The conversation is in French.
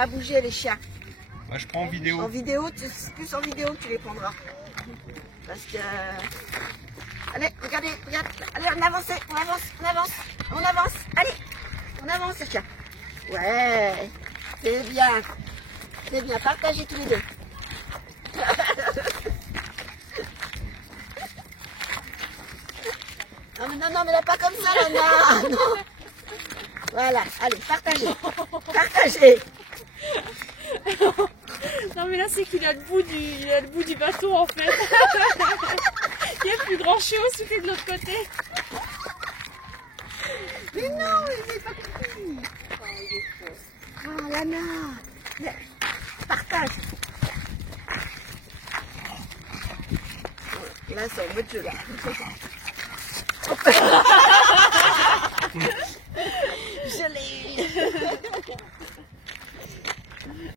pas bouger les chiens. Moi, je prends en vidéo. En vidéo, c'est plus en vidéo que tu les prendras. Parce que... Allez, regardez, regarde. Allez, on avance, on avance, on avance, on avance. Allez, on avance les chiens. Ouais, c'est bien. C'est bien, partagez tous les deux. Non, mais là, pas comme ça, là, non. Voilà, allez, partagez. Partagez. Non mais là c'est qu'il a le bout du bateau en fait. Il n'y a plus grand chose, tout est de l'autre côté. Mais non, il n'est pas compris. Oh, Lana. Partage. Là, c'est en mode jeu, là. Je l'ai.